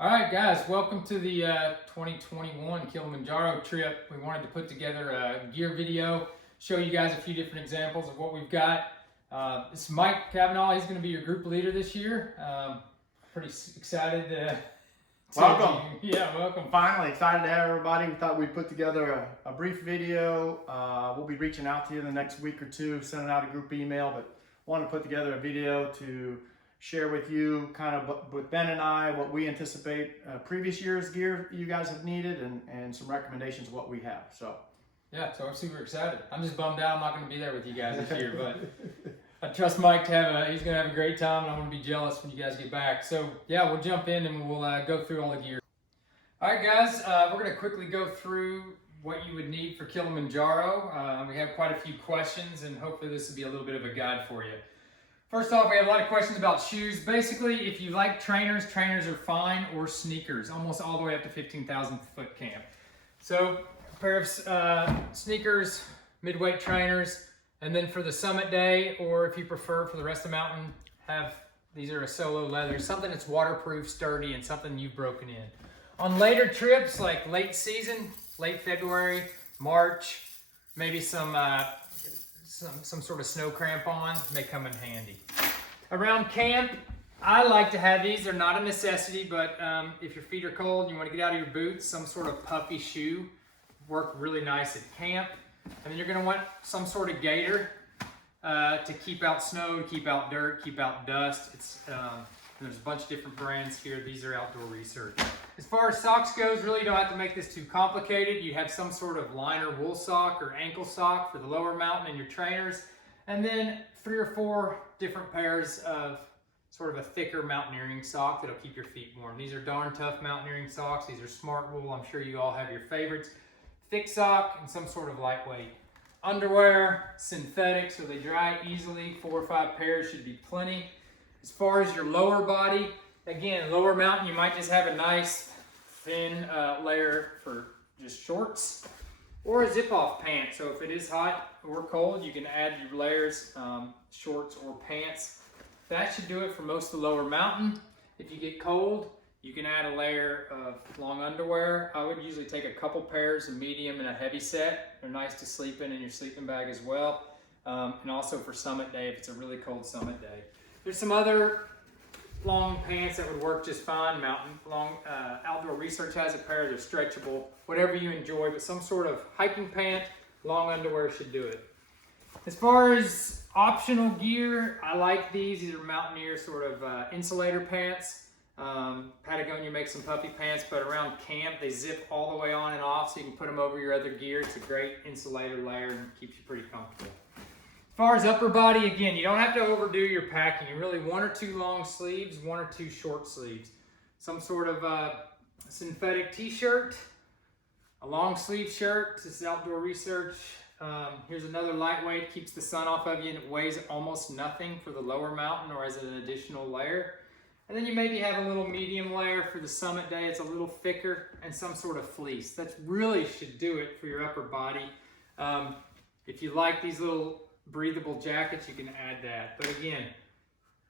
All right, guys, welcome to the 2021 Kilimanjaro trip. We wanted to put together a gear video, show you guys a few different examples of what we've got. This is Mike Cavanaugh. He's going to be your group leader this year. Pretty excited to Welcome. Welcome. Finally, excited to have everybody. We thought we'd put together a brief video. We'll be reaching out to you in the next week or two, sending out a group email, but wanted to put together a video to share with you kind of with Ben and I what we anticipate previous year's gear you guys have needed and some recommendations of what we have. So I'm super excited. I'm just bummed out I'm not going to be there with you guys this year, but I trust Mike to he's going to have a great time, and I'm going to be jealous when you guys get back. So yeah, we'll jump in and we'll go through all the gear. All right, guys, we're going to quickly go through what you would need for Kilimanjaro. We have quite a few questions, and hopefully this will be a little bit of a guide for you. First off, we have a lot of questions about shoes. Basically, if you like trainers are fine, or sneakers, almost all the way up to 15,000 foot camp. So a pair of sneakers, mid-weight trainers, and then for the summit day, or if you prefer for the rest of the mountain, these are a solo leather, something that's waterproof, sturdy, and something you've broken in. On later trips, like late season, late February, March, maybe some sort of snow crampon may come in handy. Around camp, I like to have these. They're not a necessity, but if your feet are cold and you want to get out of your boots, some sort of puffy shoe work really nice at camp. And then you're going to want some sort of gaiter to keep out snow, to keep out dirt, keep out dust. There's a bunch of different brands here. These are Outdoor Research. As far as socks goes, really you don't have to make this too complicated. You have some sort of liner wool sock or ankle sock for the lower mountain and your trainers. And then 3 or 4 different pairs of sort of a thicker mountaineering sock that'll keep your feet warm. These are darn tough mountaineering socks. These are smart wool. I'm sure you all have your favorites. Thick sock and some sort of lightweight. Underwear, synthetic, so they dry easily. 4 or 5 pairs should be plenty. As far as your lower body, again, lower mountain, you might just have a nice thin layer for just shorts or a zip-off pant. So if it is hot or cold, you can add your layers, shorts or pants. That should do it for most of the lower mountain. If you get cold, you can add a layer of long underwear. I would usually take a couple pairs, a medium and a heavy set. They're nice to sleep in your sleeping bag as well. And also for summit day, if it's a really cold summit day. There's some other long pants that would work just fine. Outdoor Research has a pair. They're stretchable, whatever you enjoy, but some sort of hiking pant, long underwear should do it. As far as optional gear, I like these. These are Mountaineer sort of insulator pants. Patagonia makes some puffy pants, but around camp they zip all the way on and off, so you can put them over your other gear. It's a great insulator layer and keeps you pretty comfortable. As far as upper body, again, you don't have to overdo your packing. You really 1 or 2 long sleeves, 1 or 2 short sleeves. Some sort of synthetic t-shirt, a long sleeve shirt. This is Outdoor Research. Here's another lightweight, keeps the sun off of you, and it weighs almost nothing for the lower mountain or as an additional layer. And then you maybe have a little medium layer for the summit day. It's a little thicker, and some sort of fleece. That really should do it for your upper body. If you like these little breathable jackets, you can add that. But again,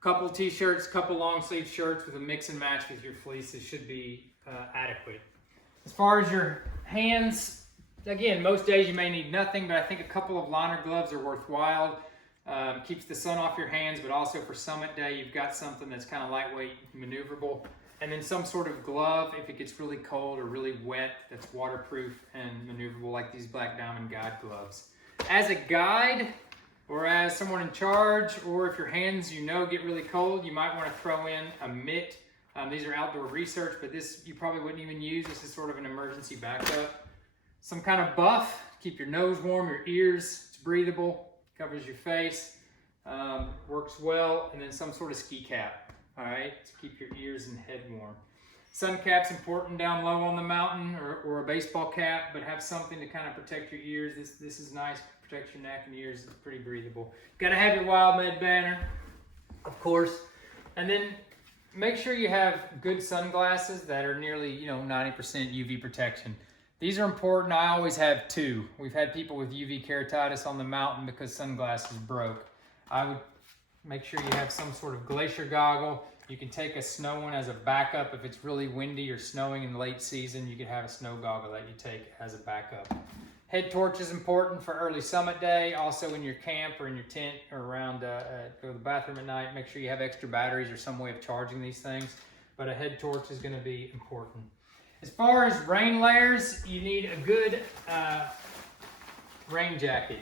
couple t-shirts, couple long sleeve shirts with a mix and match with your fleeces should be adequate. As far as your hands, again, most days you may need nothing, but I think a couple of liner gloves are worthwhile. Keeps the sun off your hands, but also for summit day, you've got something that's kind of lightweight, maneuverable. And then some sort of glove if it gets really cold or really wet, that's waterproof and maneuverable, like these Black Diamond Guide gloves. As a guide, or as someone in charge, or if your hands get really cold, you might want to throw in a mitt. These are Outdoor Research, but this you probably wouldn't even use. This is sort of an emergency backup. Some kind of buff, keep your nose warm, your ears, it's breathable, covers your face, works well, and then some sort of ski cap, all right, to keep your ears and head warm. Sun cap's important down low on the mountain, or a baseball cap, but have something to kind of protect your ears. This is nice. Protects your neck and ears. It's pretty breathable. Got to have your Wild Med banner, of course. And then make sure you have good sunglasses that are nearly 90% UV protection. These are important. I always have 2. We've had people with UV keratitis on the mountain because sunglasses broke. I would make sure you have some sort of glacier goggle You can take a snow one as a backup. If it's really windy or snowing in the late season, you could have a snow goggle that you take as a backup. Head torch is important for early summit day. Also in your camp or in your tent or around, go to the bathroom at night, make sure you have extra batteries or some way of charging these things. But a head torch is gonna be important. As far as rain layers, you need a good rain jacket.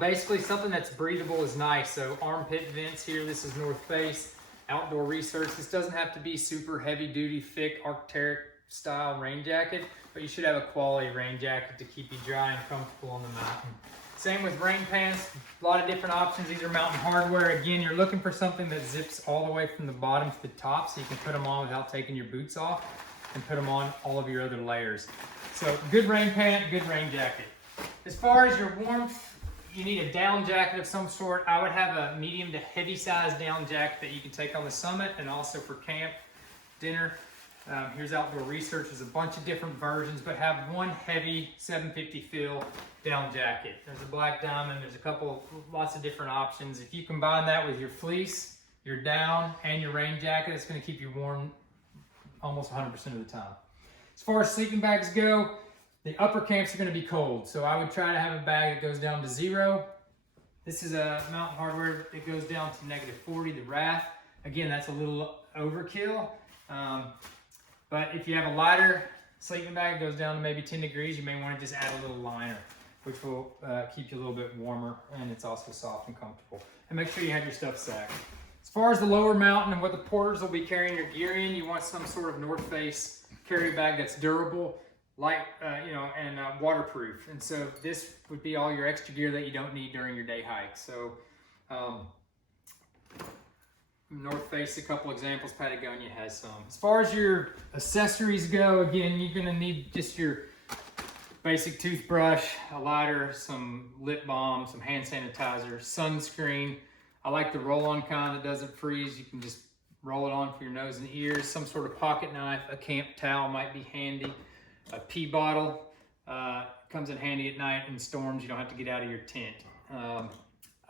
Basically something that's breathable is nice. So armpit vents here, this is North Face. Outdoor Research. This doesn't have to be super heavy duty, thick Arc'teryx style rain jacket, but you should have a quality rain jacket to keep you dry and comfortable on the mountain. Same with rain pants, a lot of different options. These are Mountain Hardwear. Again, you're looking for something that zips all the way from the bottom to the top so you can put them on without taking your boots off and put them on all of your other layers. So good rain pant, good rain jacket. As far as your warmth, you need a down jacket of some sort. I would have a medium to heavy size down jacket that you can take on the summit and also for camp, dinner. Here's Outdoor Research. There's a bunch of different versions, but have one heavy 750 fill down jacket. There's a Black Diamond. There's lots of different options. If you combine that with your fleece, your down, and your rain jacket, it's going to keep you warm almost 100% of the time. As far as sleeping bags go, the upper camps are going to be cold, so I would try to have a bag that goes down to 0. This is a Mountain Hardwear. It goes down to -40, the Wrath. Again, that's a little overkill. But if you have a lighter sleeping bag, it goes down to maybe 10 degrees. You may want to just add a little liner, which will keep you a little bit warmer, and it's also soft and comfortable. And make sure you have your stuff sacked. As far as the lower mountain and what the porters will be carrying your gear in, you want some sort of North Face carry bag that's durable, light, and waterproof. And so this would be all your extra gear that you don't need during your day hike. So North Face, a couple examples, Patagonia has some. As far as your accessories go, again, you're gonna need just your basic toothbrush, a lighter, some lip balm, some hand sanitizer, sunscreen. I like the roll-on kind that doesn't freeze. You can just roll it on for your nose and ears. Some sort of pocket knife, a camp towel might be handy. A pee bottle comes in handy at night in storms. You don't have to get out of your tent. A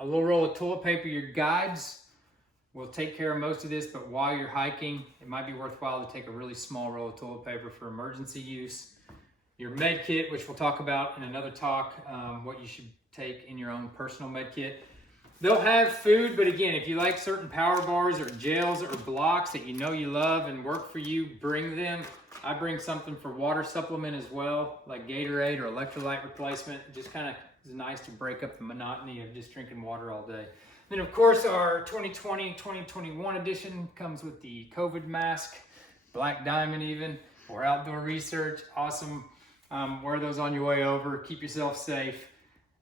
little roll of toilet paper. Your guides will take care of most of this, but while you're hiking, it might be worthwhile to take a really small roll of toilet paper for emergency use. Your med kit, which we'll talk about in another talk, what you should take in your own personal med kit. They'll have food, but again, if you like certain power bars or gels or blocks that you know you love and work for you, bring them. I bring something for water supplement as well, like Gatorade or electrolyte replacement. It just kind of is nice to break up the monotony of just drinking water all day. Then of course our 2020-2021 edition comes with the COVID mask, Black Diamond even, or Outdoor Research. Awesome. Wear those on your way over. Keep yourself safe.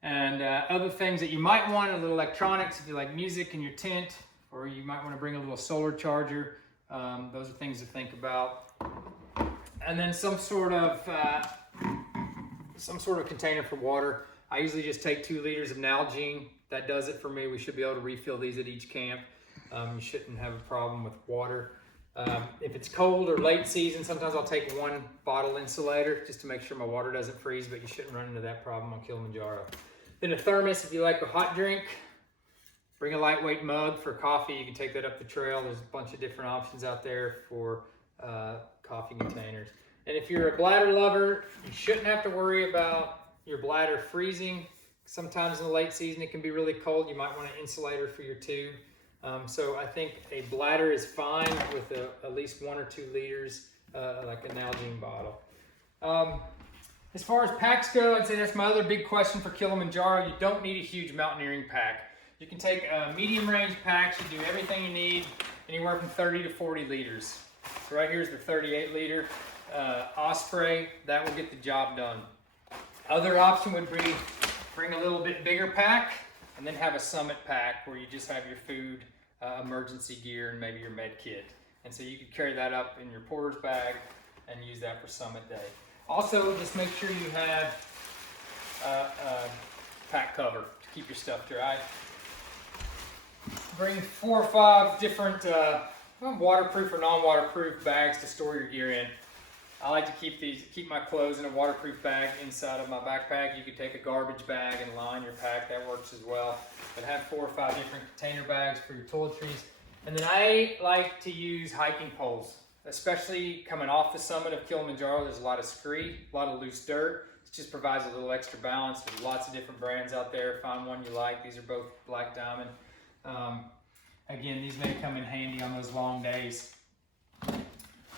And other things that you might want, a little electronics if you like music in your tent, or you might want to bring a little solar charger. Those are things to think about. And then some sort of container for water. I usually just take 2 liters of Nalgene. That does it for me. We should be able to refill these at each camp. You shouldn't have a problem with water. If it's cold or late season, sometimes I'll take 1 bottle insulator just to make sure my water doesn't freeze, but you shouldn't run into that problem on Kilimanjaro. Then a thermos if you like a hot drink. Bring a lightweight mug for coffee. You can take that up the trail. There's a bunch of different options out there for coffee containers. And if you're a bladder lover, you shouldn't have to worry about your bladder freezing. Sometimes in the late season it can be really cold. You might want an insulator for your tube. So I think a bladder is fine with at least 1 or 2 liters, like a Nalgene bottle. As far as packs go, I'd say that's my other big question for Kilimanjaro. You don't need a huge mountaineering pack. You can take medium range packs. You do everything you need, anywhere from 30 to 40 liters. So right here is the 38 liter Osprey. That will get the job done. Other option would be bring a little bit bigger pack and then have a summit pack where you just have your food, emergency gear, and maybe your med kit. And so you could carry that up in your porter's bag and use that for summit day. Also, just make sure you have a pack cover to keep your stuff dry. Bring 4 or 5 different waterproof or non-waterproof bags to store your gear in. I like to keep my clothes in a waterproof bag inside of my backpack. You could take a garbage bag and line your pack, that works as well. But have 4 or 5 different container bags for your toiletries. And then I like to use hiking poles, especially coming off the summit of Kilimanjaro. There's a lot of scree, a lot of loose dirt. It just provides a little extra balance. There's lots of different brands out there. Find one you like. These are both Black Diamond. Again, these may come in handy on those long days.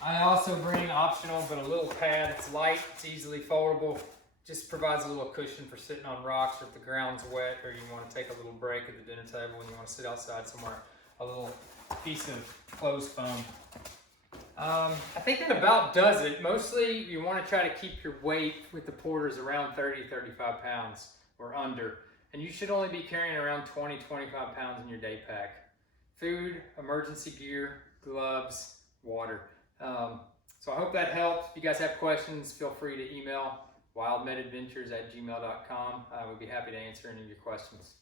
I also bring optional, but a little pad. It's light, it's easily foldable. Just provides a little cushion for sitting on rocks or if the ground's wet or you want to take a little break at the dinner table and you want to sit outside somewhere. A little piece of clothes foam. I think that about does it. Mostly you want to try to keep your weight with the porters around 30-35 pounds or under. And you should only be carrying around 20-25 pounds in your day pack. Food, emergency gear, gloves, water. So I hope that helped. If you guys have questions, feel free to email wildmedadventures@gmail.com. We'd be happy to answer any of your questions.